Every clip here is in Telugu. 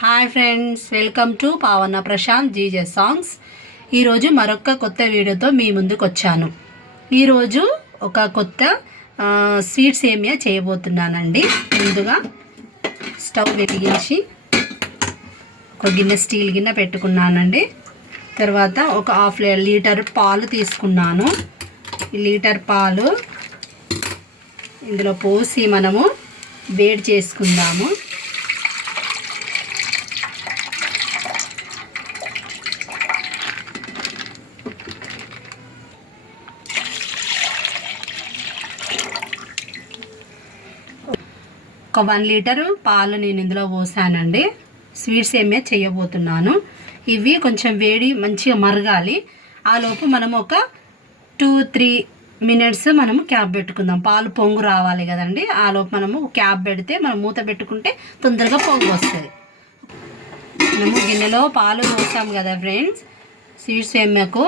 హాయ్ ఫ్రెండ్స్, వెల్కమ్ టు పావన ప్రశాంత్ జీజే సాంగ్స్. ఈరోజు మరొక కొత్త వీడియోతో మీ ముందుకు వచ్చాను. ఈరోజు ఒక కొత్త స్వీట్ సేమియా చేయబోతున్నానండి. ముందుగా స్టవ్ వెలిగించి ఒక గిన్నె, స్టీల్ గిన్నె పెట్టుకున్నానండి. తర్వాత ఒక హాఫ్ లీటర్ పాలు తీసుకున్నాను. ఈ లీటర్ పాలు ఇందులో పోసి మనము వేడి చేసుకుందాము. ఒక 1 లీటరు పాలు నేను ఇందులో పోసానండి. స్వీట్ సేమియా చేయబోతున్నాను. ఇవి కొంచెం వేడి మంచిగా మరగాలి. ఆలోపు మనం ఒక 2-3 మినిట్స్ మనము క్యాప్ పెట్టుకుందాం. పాలు పొంగు రావాలి కదండి. ఆలోపు మనము క్యాప్ పెడితే మనం మూత పెట్టుకుంటే తొందరగా పొంగు వస్తుంది. మనము గిన్నెలో పాలు పోసాము కదా ఫ్రెండ్స్. స్వీట్ సేమియాకు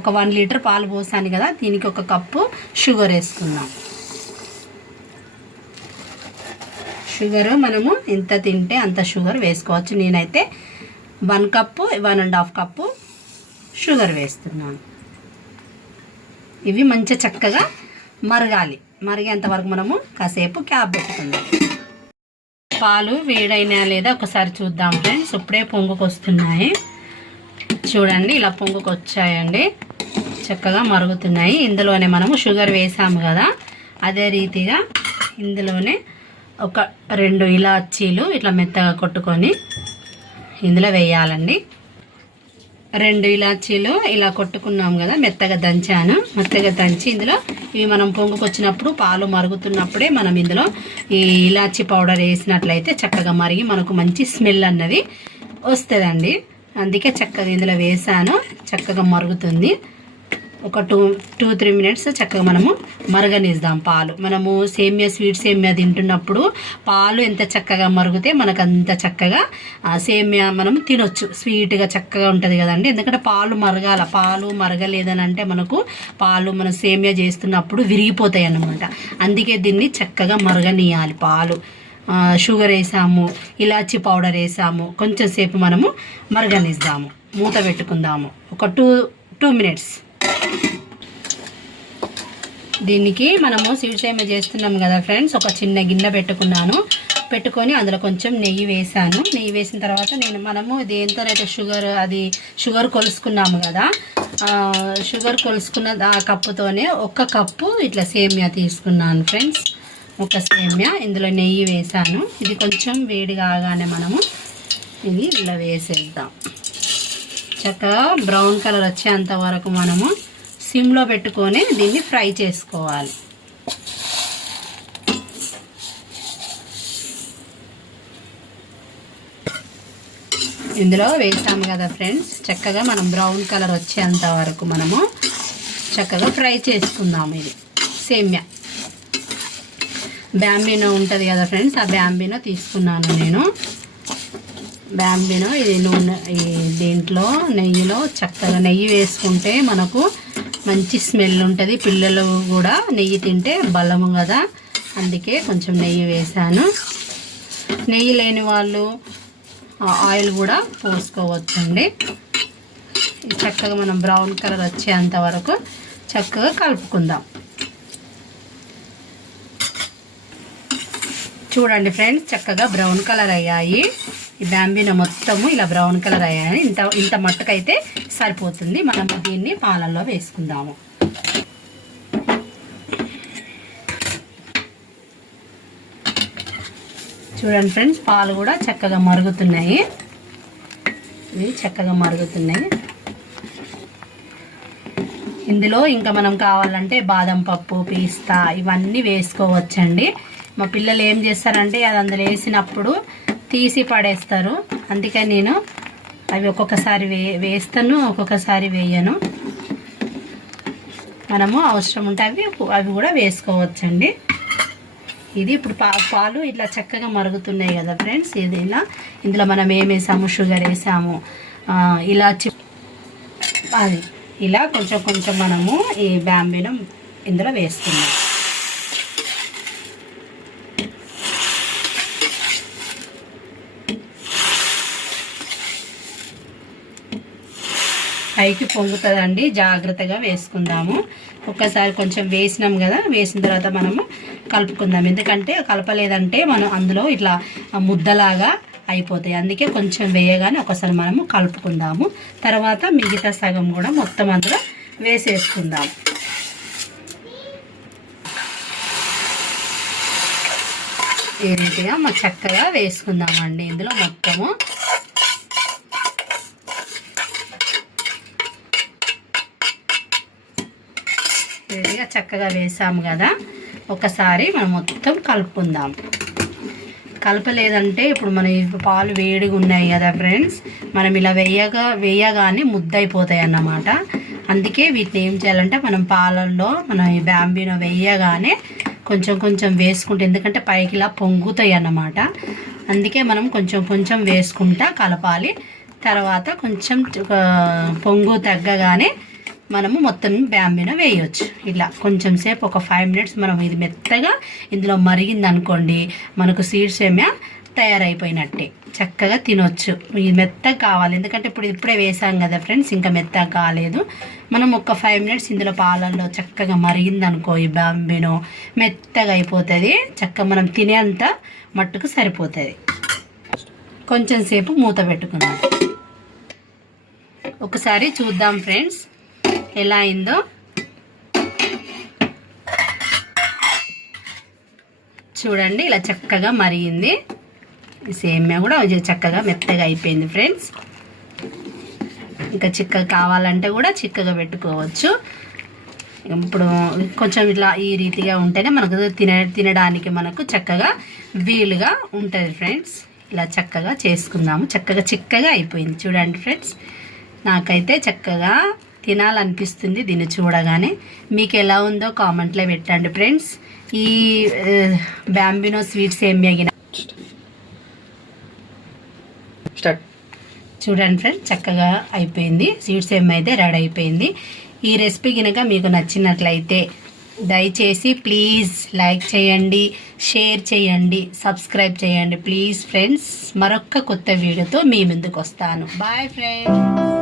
ఒక 1 లీటర్ పాలు పోసాను కదా. దీనికి ఒక కప్పు షుగర్ వేసుకుందాం. షుగరు మనము ఎంత తింటే అంత షుగర్ వేసుకోవచ్చు. నేనైతే 1 కప్పు 1.5 కప్పు షుగర్ వేస్తున్నాను. ఇవి మంచిగా చక్కగా మరగాలి. మరిగేంత వరకు మనము కాసేపు క్యాప్ పెట్టుకుందాం. పాలు వేడైనా లేదా ఒకసారి చూద్దాం ఫ్రెండ్స్. ఇప్పుడే పొంగుకొస్తున్నాయి చూడండి. ఇలా పొంగుకొచ్చాయండి, చక్కగా మరుగుతున్నాయి. ఇందులోనే మనము షుగర్ వేసాము కదా, అదే రీతిగా ఇందులోనే ఒక 2 ఇలాచీలు ఇట్లా మెత్తగా కొట్టుకొని ఇందులో వేయాలండి. 2 ఇలాచీలు ఇలా కొట్టుకున్నాం కదా, మెత్తగా దంచాను. మెత్తగా దంచి ఇందులో ఇవి మనం పొంగుకొచ్చినప్పుడు పాలు మరుగుతున్నప్పుడే మనం ఇందులో ఈ ఇలాచీ పౌడర్ వేసినట్లయితే చక్కగా మరిగి మనకు మంచి స్మెల్ అన్నది వస్తుందండి. అందుకే చక్కగా ఇందులో వేసాను. చక్కగా మరుగుతుంది. ఒక 2-3 మినిట్స్ చక్కగా మనము మరగనిద్దాం పాలు. మనము సేమియా, స్వీట్ సేమియా తింటున్నప్పుడు పాలు ఎంత చక్కగా మరుగుతే మనకు అంత చక్కగా సేమియా మనం తినొచ్చు. స్వీట్గా చక్కగా ఉంటుంది కదండి. ఎందుకంటే పాలు మరగాల. పాలు మరగలేదని అంటే మనకు పాలు మనం సేమియా చేస్తున్నప్పుడు విరిగిపోతాయి అన్నమాట. అందుకే దీన్ని చక్కగా మరగనీయాలి. పాలు, షుగర్ వేసాము, ఇలాచీ పౌడర్ వేసాము. కొంచెం సేపు మనము మరగనిద్దాము. మూత పెట్టుకుందాము ఒక 2 మినిట్స్. దీనికి మనము స్వీట్ సేమియా చేస్తున్నాం కదా ఫ్రెండ్స్. ఒక చిన్న గిన్నె పెట్టుకొని అందులో కొంచెం నెయ్యి వేసాను. నెయ్యి వేసిన తర్వాత మనము దేంతోనైతే షుగర్ కొలుసుకున్నాము కదా, షుగర్ కొలుసుకున్న ఆ కప్పుతోనే 1 కప్పు ఇట్లా సేమియా తీసుకున్నాను ఫ్రెండ్స్. ఒక సేమియా ఇందులో నెయ్యి వేసాను. ఇది కొంచెం వేడి కాగానే మనము ఇది ఇలా వేసేద్దాం. చక్కగా బ్రౌన్ కలర్ వచ్చేంత వరకు మనము సిమ్లో పెట్టుకొని దీన్ని ఫ్రై చేసుకోవాలి. ఇందులో వేసాము కదా ఫ్రెండ్స్, చక్కగా మనం బ్రౌన్ కలర్ వచ్చేంత వరకు మనము చక్కగా ఫ్రై చేసుకుందాము. ఇది సేమియా బ్యాంబినో ఉంటుంది కదా ఫ్రెండ్స్, ఆ బ్యాంబినో తీసుకున్నాను నేను. బ్యాంబినో ఇది నూనె, దీంట్లో నెయ్యిలో చక్కగా నెయ్యి వేసుకుంటే మనకు మంచి స్మెల్ ఉంటుంది. పిల్లలు కూడా నెయ్యి తింటే బలము కదా, అందుకే కొంచెం నెయ్యి వేసాను. నెయ్యి లేని వాళ్ళు ఆయిల్ కూడా పోసుకోవచ్చండి. చక్కగా మనం బ్రౌన్ కలర్ వచ్చేంత వరకు చక్కగా కలుపుకుందాం. చూడండి ఫ్రెండ్స్, చక్కగా బ్రౌన్ కలర్ అయ్యాయి. ఈ బ్యాంబినో మొత్తము ఇలా బ్రౌన్ కలర్ అయ్యాయి. ఇంత మట్టుకైతే సరిపోతుంది. మనం దీన్ని పాలల్లో వేసుకుందాము. చూడండి ఫ్రెండ్స్, పాలు కూడా చక్కగా మరుగుతున్నాయి. ఇవి చక్కగా మరుగుతున్నాయి. ఇందులో ఇంకా మనం కావాలంటే బాదం పప్పు, పిస్తా ఇవన్నీ వేసుకోవచ్చండి. మా పిల్లలు ఏం చేస్తారంటే అది అందులో వేసినప్పుడు తీసి పడేస్తారు. అందుకని నేను అవి ఒక్కొక్కసారి వేస్తాను, ఒక్కొక్కసారి వేయను. మనము అవసరం ఉంటే అవి కూడా వేసుకోవచ్చండి. ఇది ఇప్పుడు పాలు ఇట్లా చక్కగా మరుగుతున్నాయి కదా ఫ్రెండ్స్. ఇది ఇందులో మనం ఏం వేసాము, షుగర్ వేసాము, ఇలాచి, అది ఇలా కొంచెం కొంచెం మనము ఈ బ్యాంబినో ఇందులో వేస్తున్నాం. పైకి పొంగుతుందండి, జాగ్రత్తగా వేసుకుందాము. ఒక్కసారి కొంచెం వేసినాం కదా, వేసిన తర్వాత మనము కలుపుకుందాం. ఎందుకంటే కలపలేదంటే మనం అందులో ఇట్లా ముద్దలాగా అయిపోతాయి. అందుకే కొంచెం వేయగానే ఒకసారి మనము కలుపుకుందాము. తర్వాత మిగతా సగం కూడా మొత్తం అందులో వేసేసుకుందాం. ఈ రీతిగా చక్కగా వేసుకుందామండి ఇందులో మొత్తము. రీతిగా చక్కగా వేసాము కదా, ఒకసారి మనం మొత్తం కలుపుకుందాం. కలపలేదంటే ఇప్పుడు మన పాలు వేడిగా ఉన్నాయి కదా ఫ్రెండ్స్, మనం ఇలా వేయగానే ముద్దయిపోతాయి అన్నమాట. అందుకే వీటిని ఏం చేయాలంటే మనం పాలల్లో మనం ఈ బ్యాంబినో వేయగానే కొంచెం కొంచెం వేసుకుంటే, ఎందుకంటే పైకి ఇలా పొంగుతాయి అన్నమాట. అందుకే మనం కొంచెం కొంచెం వేసుకుంటా కలపాలి. తర్వాత కొంచెం పొంగు తగ్గగానే మనము మొత్తం బ్యాంబినో వేయవచ్చు. ఇలా కొంచెం సేపు ఒక 5 minutes మనం ఇది మెత్తగా ఇందులో మరిగిందనుకోండి, మనకు సీడ్ సేమియా తయారైపోయినట్టే, చక్కగా తినొచ్చు. ఇది మెత్తగా కావాలి, ఎందుకంటే ఇప్పుడే వేసాం కదా ఫ్రెండ్స్, ఇంకా మెత్తగా కాలేదు. మనం ఒక 5 minutes ఇందులో పాలల్లో చక్కగా మరిగిందనుకో ఈ బ్యాంబినో మెత్తగా అయిపోతుంది. చక్కగా మనం తినేంత మట్టుకు సరిపోతుంది. కొంచెం సేపు మూత పెట్టుకుందాం. ఒకసారి చూద్దాం ఫ్రెండ్స్ ఎలా అయిందో. చూడండి ఇలా చక్కగా మరిగింది. సేమియా కూడా చక్కగా మెత్తగా అయిపోయింది ఫ్రెండ్స్. ఇంకా చిక్కగా కావాలంటే కూడా చిక్కగా పెట్టుకోవచ్చు. ఇప్పుడు కొంచెం ఇట్లా ఈ రీతిగా ఉంటేనే మనకు తినడానికి మనకు చక్కగా వీలుగా ఉంటుంది ఫ్రెండ్స్. ఇలా చక్కగా చేసుకుందాము. చక్కగా చిక్కగా అయిపోయింది చూడండి ఫ్రెండ్స్. నాకైతే చక్కగా తినాలనిపిస్తుంది దీన్ని చూడగానే. మీకు ఎలా ఉందో కామెంట్లో పెట్టండి ఫ్రెండ్స్. ఈ బ్యాంబినో స్వీట్ సేమియా చూడండి ఫ్రెండ్స్, చక్కగా అయిపోయింది. స్వీట్ సేమియా అయితే రెడీ అయిపోయింది. ఈ రెసిపీ కనుక మీకు నచ్చినట్లయితే దయచేసి ప్లీజ్ లైక్ చేయండి, షేర్ చేయండి, సబ్స్క్రైబ్ చేయండి ప్లీజ్ ఫ్రెండ్స్. మరొక కొత్త వీడియోతో మీ ముందుకు వస్తాను. Bye friends.